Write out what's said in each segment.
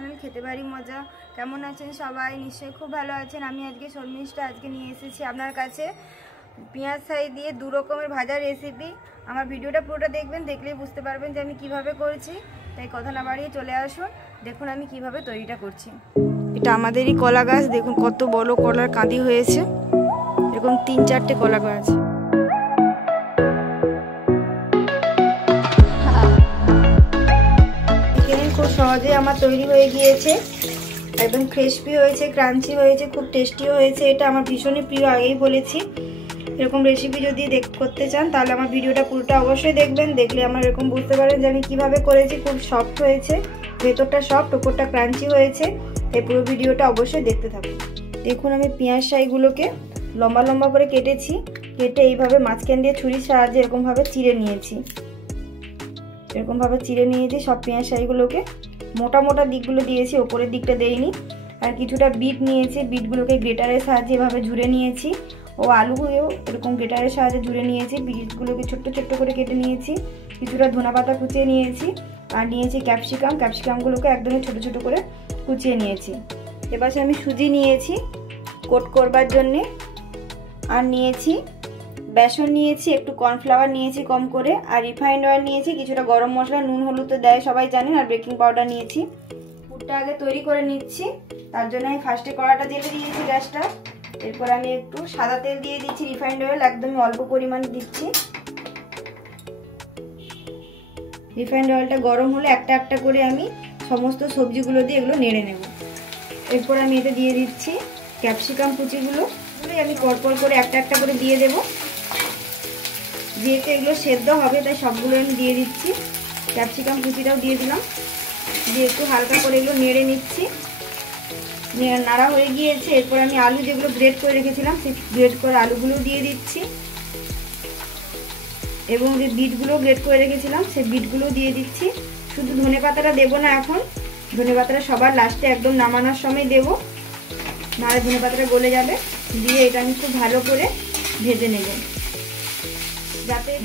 Channel খেতে বাড়ি মজা। কেমন আছেন সবাই? নিশ্চয়ই খুব ভালো আছেন। আমি আজকে শর্মিষ্ঠা নিয়ে এসেছি আপনার কাছে পেঁয়াজ ছাই দিয়ে দু রকমের ভাজা রেসিপি। আমার ভিডিওটা পুরোটা দেখবেন, দেখলেই বুঝতে পারবেন যে আমি কিভাবে করেছি। তাই কথা না বাড়িয়ে চলে আসুন, দেখুন আমি কিভাবে তৈরিটা করছি। এটা আমাদেরই কলা গাছ, দেখুন কত বড় কলার কাঁদি হয়েছে, এরকম 3-4টে কলা গাছ। খুব সহজে আমার তৈরি হয়ে গিয়েছে, একদম ক্রিস্পি হয়েছে, ক্রাঞ্চি হয়েছে, খুব টেস্টিও হয়েছে। এটা আমার ভীষণই প্রিয়, আগেই বলেছি। এরকম রেসিপি যদি করতে চান তাহলে আমার ভিডিওটা পুরোটা অবশ্যই দেখবেন, দেখলে আমার এরকম বুঝতে পারেন যে আমি কিভাবে করেছি। খুব সফট হয়েছে, ভেতরটা সফট, ওপরটা ক্রাঞ্চি হয়েছে। এই পুরো ভিডিওটা অবশ্যই দেখতে থাকুন। দেখুন আমি পেঁয়াজ ছাইগুলোকে লম্বা লম্বা করে কেটেছি, কেটে এইভাবে মাঝখান দিয়ে ছুরির সাহায্যে এরকমভাবে চিড়ে নিয়েছি। এরকমভাবে চিড়ে নিয়েছি সব পেঁয়াজ ছাইগুলোকে। মোটা মোটা দিকগুলো দিয়েছি, ওপরের দিকটা দেইনি। আর কিছুটা বিট নিয়েছি, বিটগুলোকে গ্রেটারের সাহায্যে এভাবে ঝুরে নিয়েছি। ও আলুগুলোও এরকম গ্রেটারের সাহায্যে ঝুরে নিয়েছি। বিটগুলোকে ছোট্ট ছোট্ট করে কেটে নিয়েছি। কিছুটা ধনেপাতা কুচিয়ে নিয়েছি, আর নিয়েছি ক্যাপসিকাম। ক্যাপসিকামগুলোকে একদমই ছোট ছোট করে কুচিয়ে নিয়েছি। এবার আমি সুজি নিয়েছি কোট করবার জন্যে, আর নিয়েছি বেসন, নিয়েছি একটু কর্নফ্লাওয়ার নিয়েছি কম করে, আর রিফাইন্ড অয়েল নিয়েছি, কিছুটা গরম মশলা, নুন হলুদ তো দেয় সবাই জানেন, আর বেকিং পাউডার নিয়েছি। পুরটা আগে তৈরি করে নিচ্ছি। তার জন্য আমি ফার্স্টে কড়াটা জেলে দিয়েছি গ্যাসটা। এরপর আমি একটু সাদা তেল দিয়ে দিচ্ছি, রিফাইন্ড অয়েল একদমই অল্প পরিমাণে দিচ্ছি। রিফাইন্ড অয়েলটা গরম হলে একটা একটা করে আমি সমস্ত সবজিগুলো দিয়ে এগুলো নেড়ে নেব। এরপর আমি এতে দিয়ে দিচ্ছি ক্যাপসিকাম কুচিগুলো, আমি পরপর করে একটা একটা করে দিয়ে দেব। যেহেতু এগুলো সেদ্ধ হবে তাই সবগুলো আমি দিয়ে দিচ্ছি। ক্যাপসিকাম কুচিটাও দিয়ে দিলাম, দিয়ে একটু হালকা করে এগুলো নেড়ে নিচ্ছি। নাড়া হয়ে গিয়েছে। এরপর আমি আলু যেগুলো গ্রেট করে রেখেছিলাম সেই গ্রেট করে আলুগুলো দিয়ে দিচ্ছি, এবং যে বিটগুলো গ্রেট করে রেখেছিলাম সেই বিটগুলো দিয়ে দিচ্ছি। শুধু ধনেপাতাটা দেবো না এখন, ধনেপাতাটা সবার লাস্টে একদম নামানোর সময় দেবো, নাহলে ধনেপাতাটা গলে যাবে। দিয়ে এটা আমি খুব ভালো করে ভেজে নেব,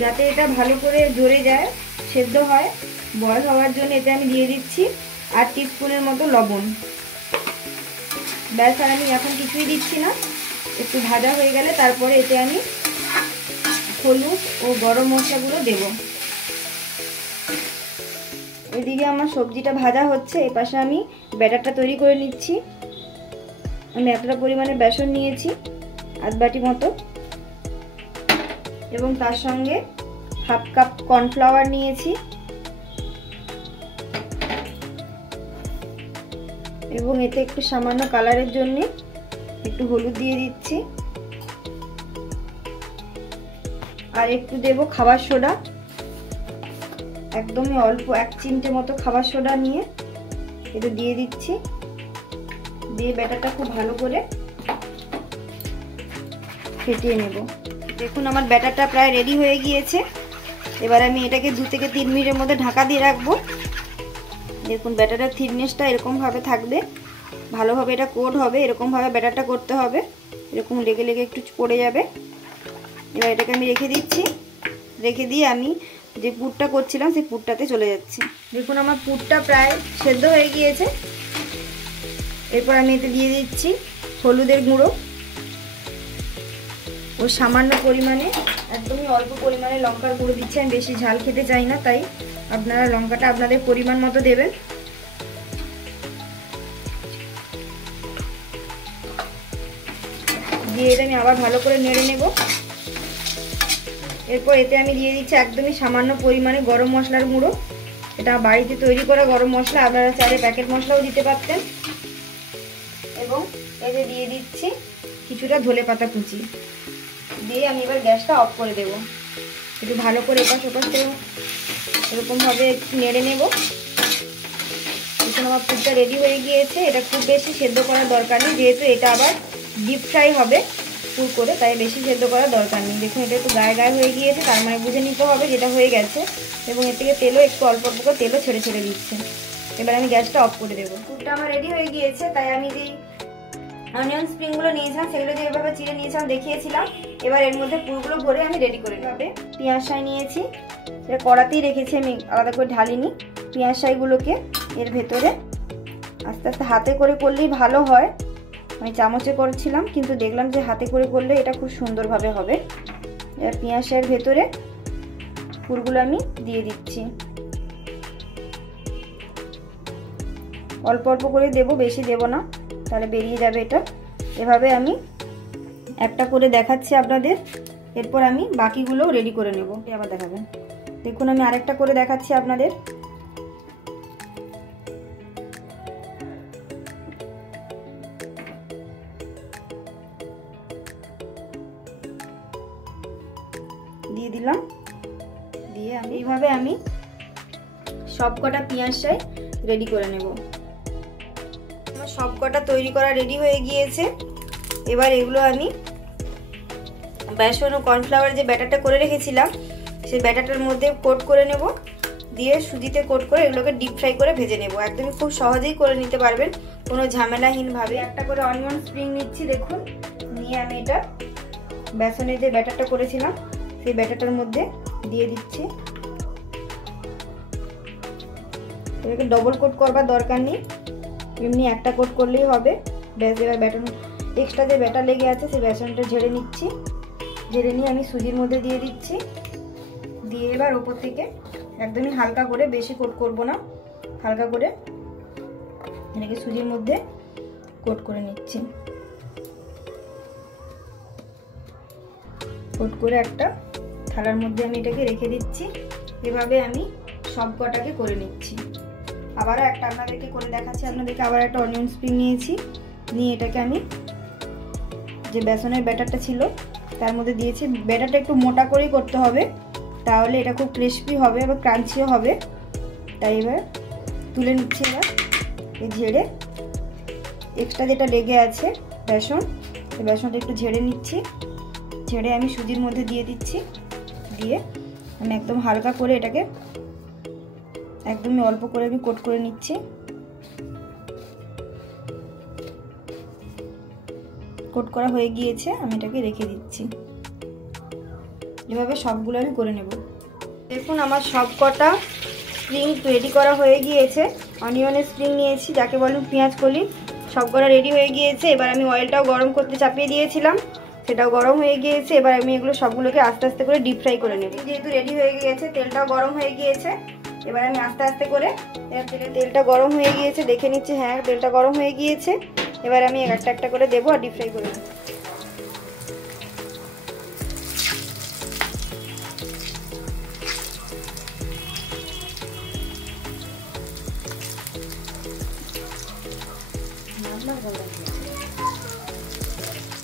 যাতে এটা ভালো করে জড়ে যায়, সেদ্ধ হয়। বয়ল হওয়ার জন্য এতে আমি দিয়ে দিচ্ছি 8 টিস্পুনের মতো লবণ। ব্যাস, আর আমি এখন কিছুই দিচ্ছি না। একটু ভাজা হয়ে গেলে তারপরে এতে আমি হলুদ ও গরম মশলাগুলো দেব। এদিকে আমার সবজিটা ভাজা হচ্ছে, এই পাশে আমি ব্যাটারটা তৈরি করে নিচ্ছি। আমি এতটা পরিমাণে বেসন নিয়েছি, আধ বাটি মতো, এবং তার সঙ্গে হাফ কাপ কর্নফ্লাওয়ার নিয়েছি, এবং এতে একটু সামান্য কালারের জন্য একটু হলুদ দিয়ে দিচ্ছি, আর একটু দেব খাবার সোডা, একদমই অল্প 1 চিমটে মতো খাবার সোডা নিয়ে এটা দিয়ে দিচ্ছি। দিয়ে ব্যাটারটা খুব ভালো করে ফেটিয়ে নেব। দেখুন আমার ব্যাটারটা প্রায় রেডি হয়ে গিয়েছে। এবার আমি এটাকে 2 থেকে 3 মিনিটের মধ্যে ঢাকা দিয়ে রাখবো। দেখুন ব্যাটারের থিকনেসটা এরকমভাবে থাকবে, ভালোভাবে এটা কোট হবে, এরকমভাবে ব্যাটারটা করতে হবে, এরকম লেগে লেগে একটু পড়ে যাবে। এবার এটাকে আমি রেখে দিচ্ছি। রেখে দিয়ে আমি যে পুরটা করছিলাম সেই পুরটাতে চলে যাচ্ছি। দেখুন আমার পুরটা প্রায় সেদ্ধ হয়ে গিয়েছে। এরপর আমি এতে দিয়ে দিচ্ছি হলুদের গুঁড়ো ও সামান্য পরিমাণে, একদমই অল্প পরিমাণে লঙ্কার গুঁড়ো দিচ্ছি। আমি বেশি ঝাল খেতে চাই না, তাই আপনারা লঙ্কাটা আপনাদের পরিমাণ মতো দেবেন। দিয়ে এটা আমি আবার ভালো করে নেড়ে নেব। এরপর এতে আমি দিয়ে দিচ্ছি একদমই সামান্য পরিমাণে গরম মশলার গুঁড়ো। এটা বাড়িতে তৈরি করা গরম মশলা, আপনারা চাইলে প্যাকেট মশলাও দিতে পারতেন। এবং এতে দিয়ে দিচ্ছি কিছুটা ধনেপাতা কুচি। দিয়ে আমি এবার গ্যাসটা অফ করে দেব। একটু ভালো করে এপাশ ওপাশ করে এরকমভাবে একটু নেড়ে নেব। এখন আমার পুরটা রেডি হয়ে গিয়েছে। এটা খুব বেশি সেদ্ধ করার দরকার নেই, যেহেতু এটা আবার ডিপ ফ্রাই হবে পুর করে, তাই বেশি সেদ্ধ করার দরকার নেই। দেখুন এটা একটু গায়ে গায়ে হয়ে গিয়েছে, তার মানে বুঝে নিতে হবে যেটা হয়ে গেছে। এবং এর থেকে তেলও একটু অল্প অল্প করে তেলও ছেড়ে ছেড়ে দিচ্ছে। এবার আমি গ্যাসটা অফ করে দেবো। পুরটা আমার রেডি হয়ে গিয়েছে, তাই আমি যেই অনিয়ন স্প্রিংগুলো নিয়েছিলাম সেগুলো যেভাবে চিড়ে নিয়েছিলাম দেখিয়েছিলাম, এবার এর মধ্যে পুরগুলো ভরে আমি রেডি করে নেব। পেঁয়াজ ছাই নিয়েছি, এটা কড়াতেই রেখেছি, আমি আলাদা করে ঢালিনি। পেঁয়াজ ছাইগুলোকে এর ভেতরে আস্তে আস্তে হাতে করে করলেই ভালো হয়। আমি চামচে করছিলাম, কিন্তু দেখলাম যে হাতে করে করলে এটা খুব সুন্দরভাবে হবে। এবার পেঁয়াজের ভেতরে পুরগুলো আমি দিয়ে দিচ্ছি। অল্প অল্প করে দেব, বেশি দেব না, তাহলে বেরিয়ে যাবে এটা। এভাবে আমি একটা করে দেখাচ্ছি আপনাদের, এরপর আমি বাকিগুলো রেডি করে নেব, আবার দেখাবেন। দেখুন আমি আরেকটা করে দেখাচ্ছি আপনাদের। দিয়ে দিলাম, দিয়ে আমি এইভাবে আমি সবকটা পেঁয়াজটাই রেডি করে নেব। আমার সবকটা তৈরি করা রেডি হয়ে গিয়েছে। এবার এগুলো আমি বেসন ও কর্নফ্লাওয়ার যে ব্যাটারটা করে রেখেছিলাম সেই ব্যাটারটার মধ্যে কোট করে নেব, দিয়ে সুজিতে কোট করে এগুলোকে ডিপ ফ্রাই করে ভেজে নেব। একদমই খুব সহজেই করে নিতে পারবেন, কোনো ঝামেলাহীনভাবে। একটা করে অনিয়ন স্প্রিং নিচ্ছি, দেখুন, নিয়ে আমি এটা বেসনের যে ব্যাটারটা করেছিলাম সেই ব্যাটারটার মধ্যে দিয়ে দিচ্ছি। এটাকে ডবল কোট করবার দরকার নেই, এমনি একটা কোট করলেই হবে। ব্যাস, এবার ব্যাটার এক্সট্রা যে ব্যাটার লেগে আছে সেই বেসনটা ঝেড়ে নিচ্ছি। ঝেড়ে নিয়ে আমি সুজির মধ্যে দিয়ে দিচ্ছি। দিয়ে এবার ওপর থেকে একদমই হালকা করে, বেশি কোট করব না, হালকা করে এটাকে সুজির মধ্যে কোট করে নিচ্ছি। কোট করে একটা থালার মধ্যে আমি এটাকে রেখে দিচ্ছি। এভাবে আমি সব কটাকে করে নিচ্ছি। আবারও একটা আপনাদেরকে করে দেখাচ্ছি। আপনাদেরকে আবার একটা অনিয়ন স্প্রিং নিয়েছি, নিয়ে এটাকে আমি যে বেসনের ব্যাটারটা ছিল তার মধ্যে দিয়েছি। ব্যাটারটা একটু মোটা করেই করতে হবে, তাহলে এটা খুব ক্রিস্পি হবে এবং ক্রাঞ্চিও হবে। তাই এবার তুলে নিচ্ছি। এবার এই ঝেড়ে এক্সট্রা যেটা লেগে আছে বেসন, সেই বেসনটা একটু ঝেড়ে নিচ্ছি। ঝেড়ে আমি সুজির মধ্যে দিয়ে দিচ্ছি। দিয়ে আমি একদম হালকা করে এটাকে একদমই অল্প করে আমি কোট করে নিচ্ছি। কোট করা হয়ে গিয়েছে, আমি এটাকে রেখে দিচ্ছি। এভাবে সবগুলো আমি করে নেব। দেখুন আমার সব কটা স্প্রিং রেডি করা হয়ে গিয়েছে। অনিয়নের স্প্রিং নিয়েছি, যাকে বলেন পেঁয়াজ কলি, সব কটা রেডি হয়ে গিয়েছে। এবার আমি অয়েলটাও গরম করতে চাপিয়ে দিয়েছিলাম, সেটাও গরম হয়ে গিয়েছে। এবার আমি এগুলো সবগুলোকে আস্তে আস্তে করে ডিপ ফ্রাই করে নেব। যেহেতু রেডি হয়ে গিয়েছে, তেলটাও গরম হয়ে গিয়েছে। এবার আমি আস্তে আস্তে করে তেলটা গরম হয়ে গিয়েছে, দেখে নিচ্ছি, হ্যাঁ তেলটা গরম হয়ে গিয়েছে। এবার আমি একটা একটা করে দেবো আর ডিপ ফ্রাই করে নেব।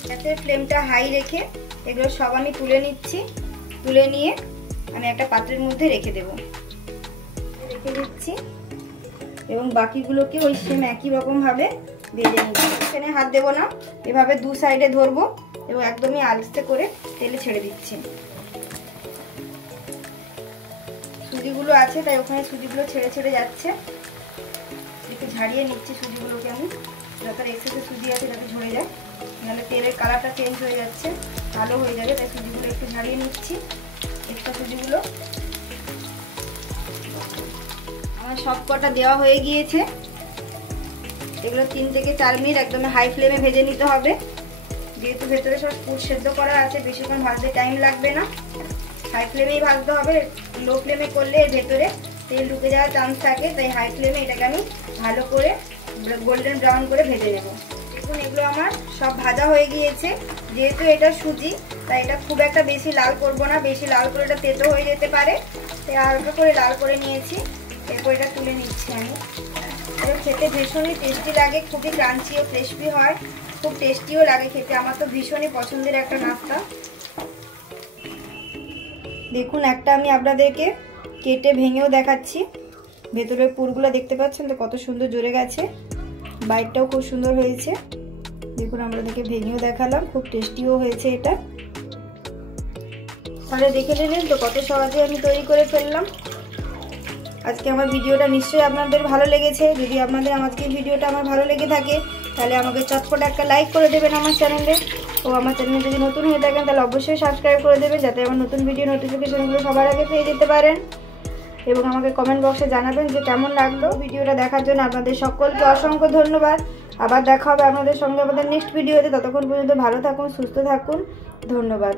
গ্যাসের ফ্লেমটা হাই রেখে এগুলো সব আমি তুলে নিচ্ছি। তুলে নিয়ে আমি একটা পাত্রের মধ্যে রেখে দেব, রেখে দিচ্ছি। এবং বাকিগুলোকে ওই সেম একই রকম ভাবে ভেজে নিচ্ছি। এখানে হাত দেবো না, এভাবে দু সাইডে ধরবো এবং একদমই আস্তে করে তেলে ছেড়ে দিচ্ছি। সুজিগুলো আছে তাই ওখানে সুজিগুলো ছেড়ে ছেড়ে যাচ্ছে। একটু ঝাড়িয়ে নিচ্ছি সুজিগুলোকে আমি, যত এক্সেসে সুজি আছে যাতে ঝরে যায়, নাহলে তেলের কালারটা চেঞ্জ হয়ে যাচ্ছে, কালো হয়ে যাবে। তাই সুজিগুলো একটু ঝাড়িয়ে নিচ্ছি, এক্সট্রা সুজিগুলো। আমার সব কটা দেওয়া হয়ে গিয়েছে। এগুলো 3 থেকে 4 মিনিট একদম হাই ফ্লেমে ভেজে নিতে হবে। যেহেতু ভেতরে সব পুর সেদ্ধ করা আছে, বেশিক্ষণ ভাজতে টাইম লাগবে না, হাই ফ্লেমেই ভাজতে হবে। লো ফ্লেমে করলে এর ভেতরে তেল ঢুকে যাওয়ার চান্স থাকে, তাই হাই ফ্লেমে এটাকে আমি ভালো করে গোল্ডেন ব্রাউন করে ভেজে নেব। দেখুন এগুলো আমার সব ভাজা হয়ে গিয়েছে। যেহেতু এটা সুজি, তাই এটা খুব একটা বেশি লাল করব না, বেশি লাল করে এটা তেতো হয়ে যেতে পারে, তাই হালকা করে লাল করে নিয়েছি। এরপর এটা তুলে নিচ্ছি আমি। এটা খেতে ভীষণই টেস্টি লাগে, খুবই ক্রাঞ্চি ও ক্রিস্পি হয়, খুব টেস্টিও লাগে খেতে। আমার তো ভীষণই পছন্দের একটা নাস্তা। দেখুন একটা আমি আপনাদেরকে কেটে ভেঙেও দেখাচ্ছি। ভেতরের পুরগুলো দেখতে পাচ্ছেন তো কত সুন্দর জড়ে গেছে, বাইটটাও খুব সুন্দর হয়েছে। দেখুন আপনাদেরকে ভেঙেও দেখালাম, খুব টেস্টিও হয়েছে এটা। তাহলে দেখে নিলেন তো কত সহজে আমি তৈরি করে ফেললাম। আজকে আমার ভিডিওটা নিশ্চয়ই আপনাদের ভালো লেগেছে। যদি আপনাদের আজকের ভিডিওটা আমার ভালো লেগে থাকে তাহলে আমাকে চটপট একটা লাইক করে দেবেন আমার চ্যানেলে। ও আমার চ্যানেলে যদি নতুন হয়ে থাকেন তাহলে অবশ্যই সাবস্ক্রাইব করে দেবেন, যাতে আমার নতুন ভিডিও নোটিফিকেশনগুলো সবার আগে পেয়ে যেতে পারেন। এবং আমাকে কমেন্ট বক্সে জানাবেন যে কেমন লাগলো। ভিডিওটা দেখার জন্য আপনাদের সকলকে অসংখ্য ধন্যবাদ। আবার দেখা হবে আপনাদের সঙ্গে আমাদের নেক্সট ভিডিওতে। ততক্ষণ পর্যন্ত ভালো থাকুন, সুস্থ থাকুন, ধন্যবাদ।